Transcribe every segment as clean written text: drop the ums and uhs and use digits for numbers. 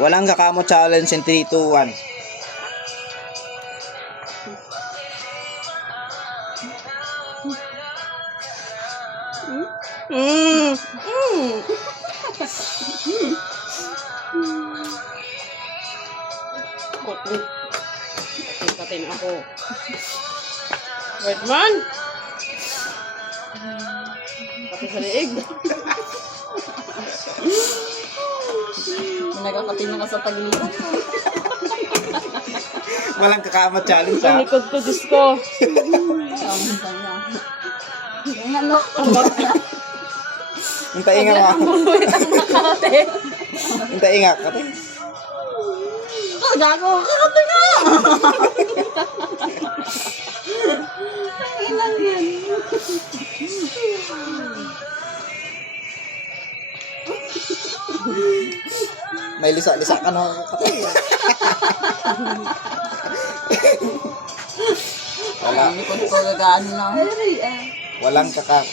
Walang kakamo challenge in 3, 2, 1. Katin ako. Wait man! Pati sa liig. Nagkakatin na ka sa tagiliran. Walang kakamo challenge Ang ha. likod ko, Diyos ko. Ang minsan na. Yung ano? Hintayin nga mga. Wait, ang nakate. Hintayin nga. Kate. Gago! Kakati nga! Ilang yan. May lisa-lisa ka na. Kate. Wala. Ang likod ko gagaan na. Walang kakamo.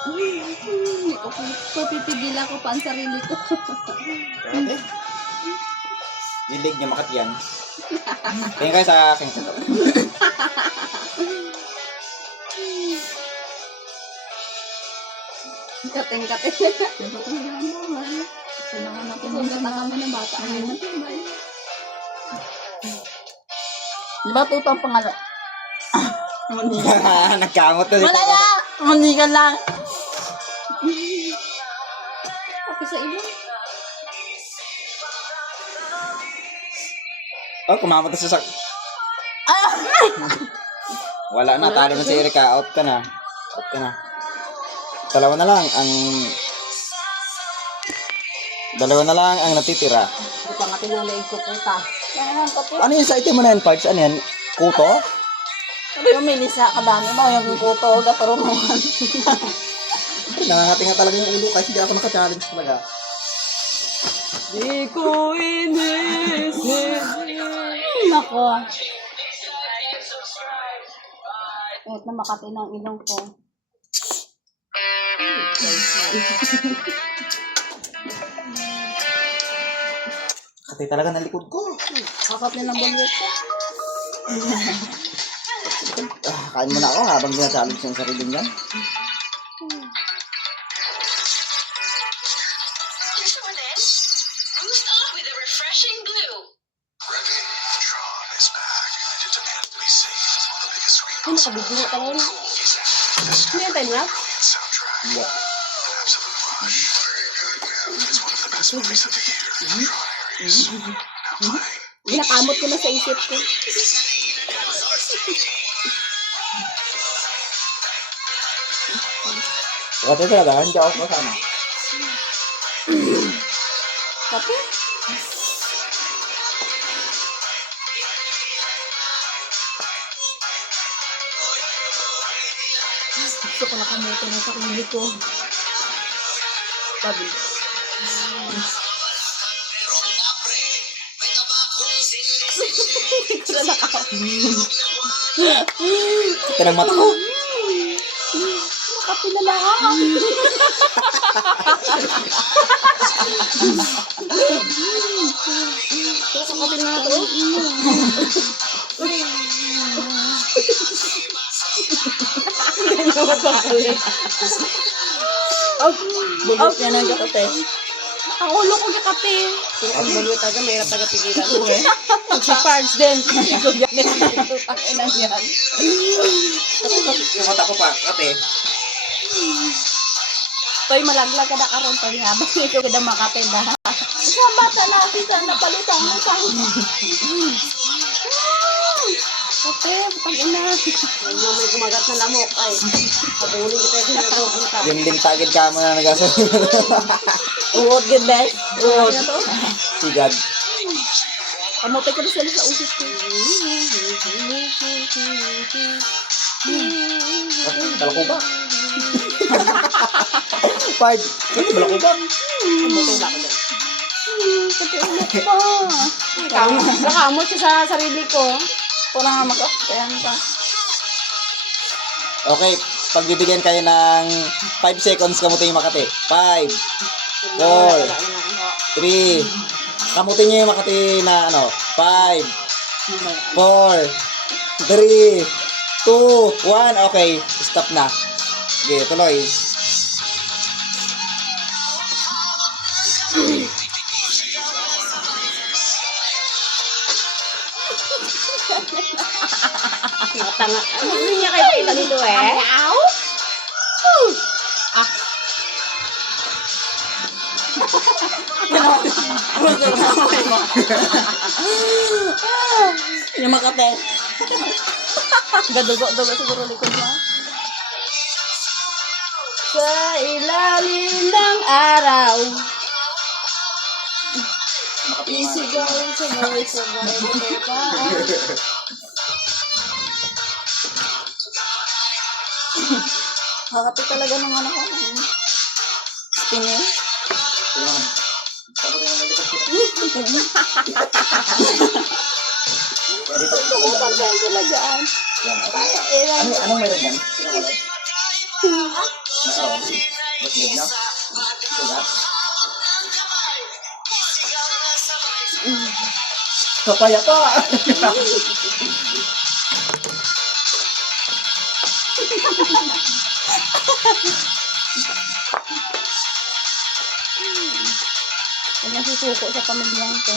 Hindi ko pipigil ako pa ang sarili ko. Kate. Lilig niya makat yan. Tingin kayo sa akin. Kating-kating. Kailangan natin magkataka mo ng bata. Di ba tuto ang pangalan? Manika. Nagkamot na dito. Malaya! Manika lang. Tapos sa iba. Oh, kumamot na sa Wala na, talo na si Erika. Out ka na. Out ka na. Dalawa na lang ang natitira. Pangatin ng liig ko, puta. Ano yung sa item mo na yan, Pards? Ano yan? Kuto? Yung Melissa, kadami mo yung kuto, gatarungan. Nangangati nga talaga yung ulo kahit hindi ako naka-challenge talaga. Di ko inisip. Nako. Kahit na makati ng ilong ko. Kati talaga ng likod ko. Kakap nilang bulit ko. Kain mo na ako habang gina-challenge yung sarili niyan. Boost up with a refreshing glue. Revy Tron is back. It demands to be safe on the biggest screen Ay, nakabigyo ka talaga. This Hindi yung time lapse? brilliant soundtrack. Hindi. An absolute rush. Very good, man. It's one of the best movies of the year. Tron Ares. Now playing. Ginakamot ko na sa isip ko. Kati talaga, hindi ako kasama. Kape? Gusto ko nakamuto na sa sarili ko. Sabi. Ito ng mata ko. Makapila lang. Kakapin na ito. Bulit niya ng kape. Ang ulo ko kakape. Ang ulo taga, mahirap taga pigilan ko eh. Si Pards din. Ito ganit. Ang inang yan. Yung mata ko pa, kati. Toy, malaglag ka na karon toy ha. Bakit ito ka na makape na? Sa bata na kita napalutang utang. Kape, putang ina. Yung may gumagat na lamok ay. Pabulin kita yung pinagpupunta. Yung lintagid ka mo na nagasunod. Uwod good best. Uwod. Sigad. Kamutay ko na sila sa usip ko. Balako ba? Pard, balako ba? Kamutay na ako doon. Pati ulit pa. Nakamot siya sa sarili ko. Parang nga makapayan pa. Okay, pagbibigyan kayo ng 5 seconds kamutin yung Makati. 5, 4, 3. Kamutin niyo yung Makati na ano. 5, 4, 3, 2, 1. Okay, stop na. Okay, tuloy. Tanga. Ano hindi niya kayo kita dito eh? Ow! Ah. Yung Makate. Gadugo-dugo siguro likod niya. Sa ilalim ng araw. Isigaw, sabay, sabay, Makati talaga ng ano ko. Spinel. Kumapagyan sila dyan. Anong meron yan? Ba't na? Sugat? Kapaya pa! Huwag na susuko sa pamilyang ko.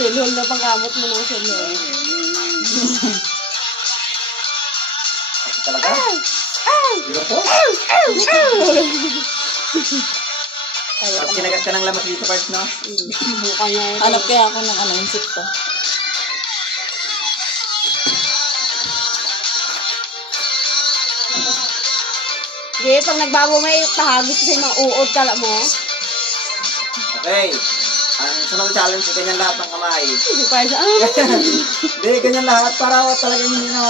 Silhol na pangkamot mo ng silhol. Ito talaga? Dito po? Tapos kinagat ka ng lamas dito parts, no? Buka niya ito. Hanap kaya ako ng ano, insekto. Di, pag nagbago may pahagis kasi mga uod kala mo. Okay. Ang sunod challenge, ganyan lahat ng kamay. Hindi pa siya. Hindi, ganyan lahat para talagang hindi na,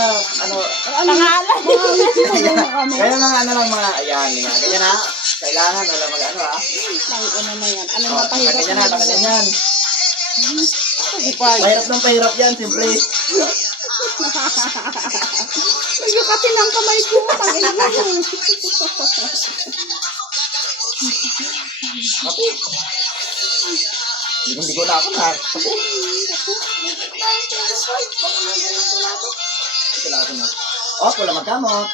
ano, Pangalan. kaya mga ano lang mga, ayan, ganyan ha. Kailangan, wala mag ano ha. Ano na yan? Ano Oh, na pahirap? ganyan ha, ganyan. Hindi pa. Pahirap ng pahirap yan, simple. Nagkatin ang kamay ko. Pangina na yun. Ako. Hindi ko na ako na. Salado mo. Oh, wala magkamot.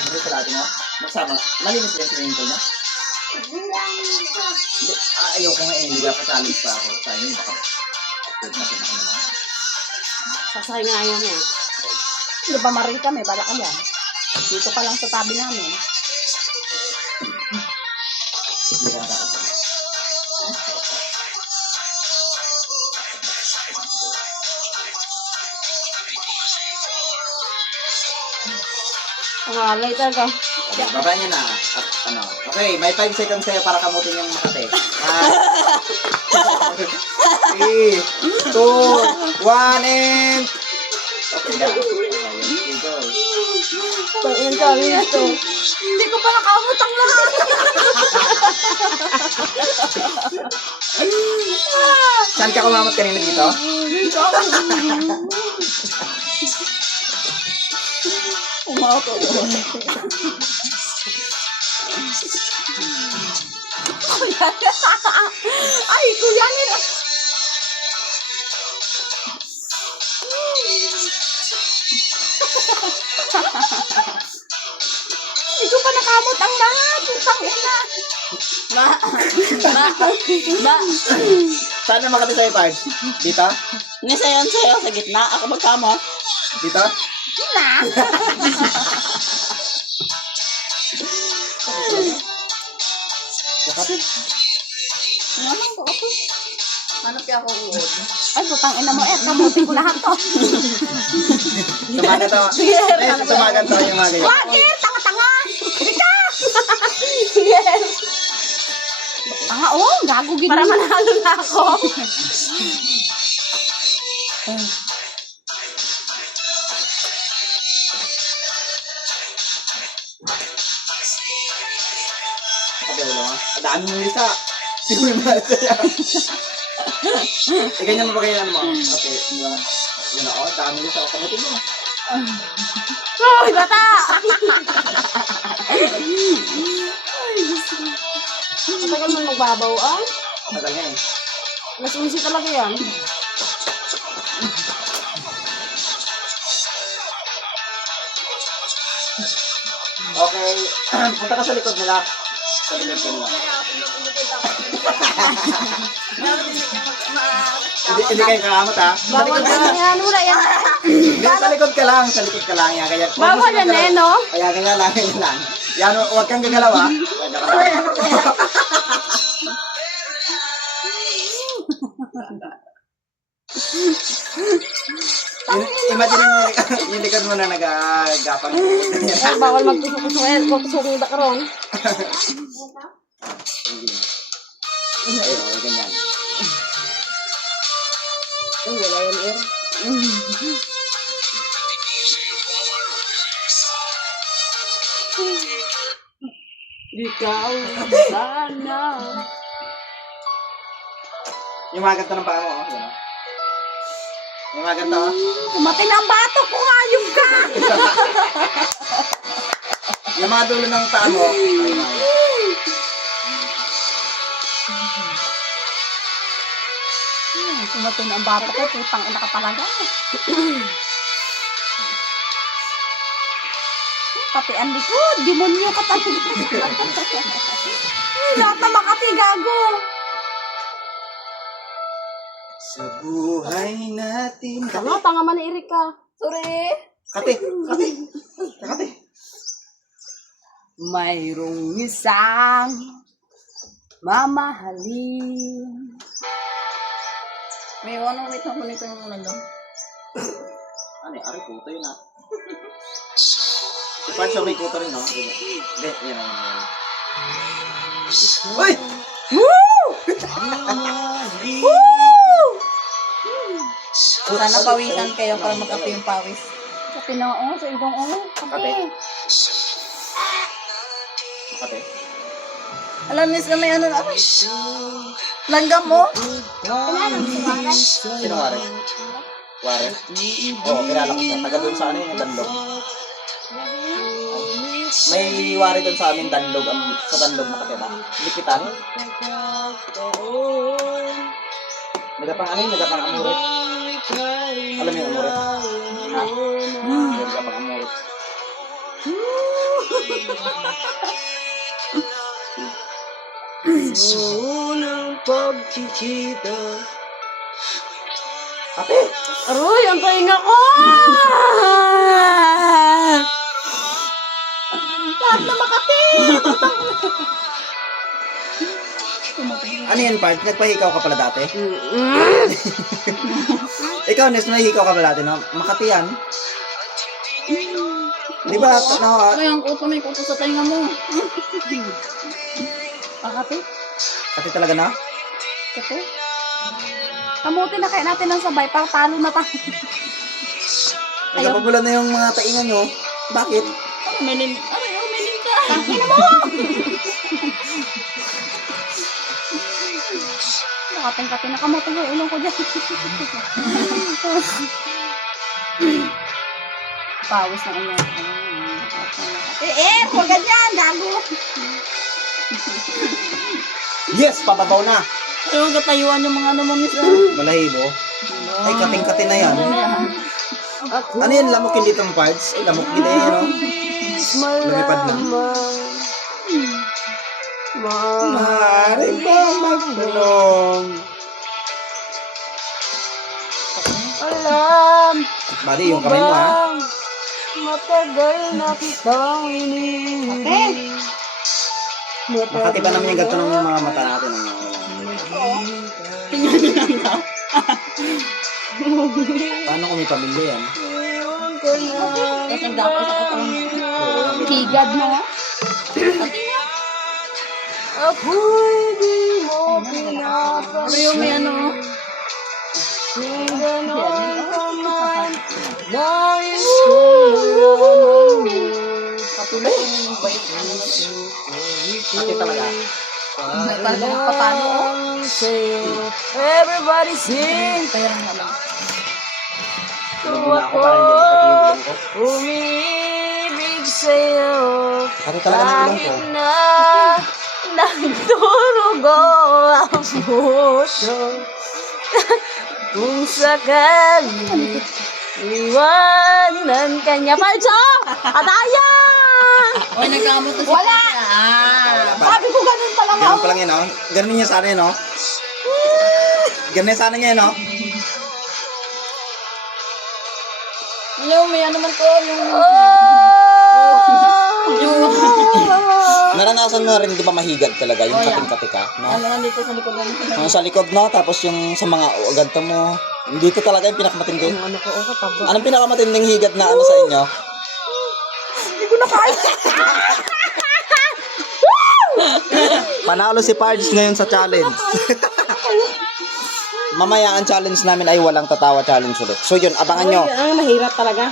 Hindi salado mo. Magsama. Malinis yung swimming pool na. Hindi. Ayoko nga eh. Hindi ka pa-challenge pa ako. Sayang baka. Sasakay nga yun yan. Hindi ba marin kami? Bala ka yan. Dito pa lang sa tabi namin. Hindi ka nakakapag. Pangalay talaga. Baba niya na. At ano. Okay, may 5 seconds kayo para kamutin yung Makati. 3, 2, 1, and... Okay na. Okay, go. Pangin kami ito. Hindi ko pa nakamot ang lahat. Saan ka kumamot kanina dito? Umauto. Ay, kuya nila. Hindi ko pa nakamot ang lahat. Pangina. Saan na Makati sa'yo, Pards? Dito? Nasa yan sa'yo, sa gitna. Ako magkamo. Dito? Makati? Ano ko ako? Hanap kaya ako uod. Ay, putang ina mo. Kamutin ko lahat to. Tumagat to. Yes, tumagat to yung mga ganyan. Wagir! Tanga-tanga! Ika! Sige. Tanga, oh. Gago gini. Para manalo na ako. Pabelo ha? Dami mong lisa. Hindi mo yung masaya. Ganyan mo ba ganyan mo? Okay. Yun o. Dami lisa. Kamutin mo. Uy, bata! Matagal mo magbabaw, ah? Tagal nga eh. Alas 11 talaga yan. Okay. Punta ka sa likod nila. Sa likod nila. Hindi kayo kakamot ha. Sa Bawal likod ka ka lang yan, wala yan. Hindi, sa likod ka lang. Sa likod ka lang. Yan, kaya, wag mo Bawal silang yan eh, galaw. no? Kaya ganyan lang, ganyan lang. Yan, huwag kang gagalaw ha. Pwede ka lang. Imagine yung likod mo na nag-agapang. Ay, bawal magtusok-tusok. Magtusok yung dakaron. Ayun, ganyan. Ay, wala yan, eh. Ikaw sana. Yung mga ganito ng paa mo, oh. Yan, oh. Yung mga ganito, oh. Kumatin ang bato ko, ayun ka! Yung mga dulo ng paa mo. Ayun, ayun. Kumatin ang bato ko, putang ina ka talaga. Pati ang likod, demonyo ka talaga. Lahat na Makati, gago. Sa buhay natin. Tanga man na Erika. Sorry. Kate, kate, kate. Mayroong isang mamahalin. May ano, wait ako nito yung ano. Ano eh, ari puto yun ah. Si Pards may kuto rin, no? Hindi, yan, yan. Uy! Sana pawisan kayo para makapi yung pawis. Kapi na nga, sa ibang Kate. Kate. Alam niyo na may ano na. Langgam mo? Sino wari? Wari? Oo, kilala ko siya. Taga doon sa ano yung Danlog. May wari doon sa amin Danlog, sa Danlog nakatira. Likitan. Nagapang ano yun? Nagapang amurit. Alam mo yung amurit? Ha? Nagapang amurit. Unang pagkikita. Ate! Aroy, ang tainga ko! Lahat na Makati! Ano yan, Part? Nagpahikaw ka pala dati? Ikaw, Nes, may hikaw ka pala dati, no? Makati yan. Di ba, no? Ay, ang kuto, may kuto sa tainga mo. Makati? Kati talaga na? Kati? Kamuti na kaya natin ng sabay para talo na tayo. Nagpapagulan na yung mga taingan nyo. Bakit? Uminim ka. Tangin mo! Nakating-kating na kamuti yung ilong ko dyan. Pawis na kanya. Huwag ganyan, gago. Yes! Pababaw na! Ayaw katayuan yung mga naman nito. Malahibo. Ay, kating-kating na yan. Ano yan? Lamok hindi itong parts? Ay, lamok din eh, no? Lumipad na. Maaari ba magtanong? Alam, Buddy, yung kamay mo, ha? matagal na kitang inibig. Makati pa naman yung ganito ng mga mata natin. Paano kung may pamilya yan? Kasi dapat sa katong higad mo. Ako'y di mo pinapa. Ano yung may ano? Ganon ka man, nais kong patuloy yung bait mo. Makati talaga. May talaga magpapano. Everybody sing. Kaya lang. ako umibig sa'yo Ako talaga ng ulang ko. kahit na nagturugo ang puso. Kung sakali iwanan ka niya. Palso! Ataya! Oy, nagkamot na si Wala! Ah. Sabi ko ganun pa lang Ganun ako. pa lang yun, no? Ganun niya sana yun, no? Ganun sana niya, no? Yung may ano man ko, yung... Naranasan mo na rin, di ba mahigad talaga? Yung Oh, yeah. kating-kati ka, no? Ano nandito sa likod ng... Yung sa likod, no? Tapos yung sa mga ganto mo. Dito talaga yung pinakamatindi. Ano ko, kataba. Anong pinakamatinding higad na ano sa inyo? Hindi ko na kaya. Panalo si Pards ngayon sa challenge. Mamaya ang challenge namin ay walang tatawa challenge ulit. So yun, abangan nyo. Ang mahirap talaga.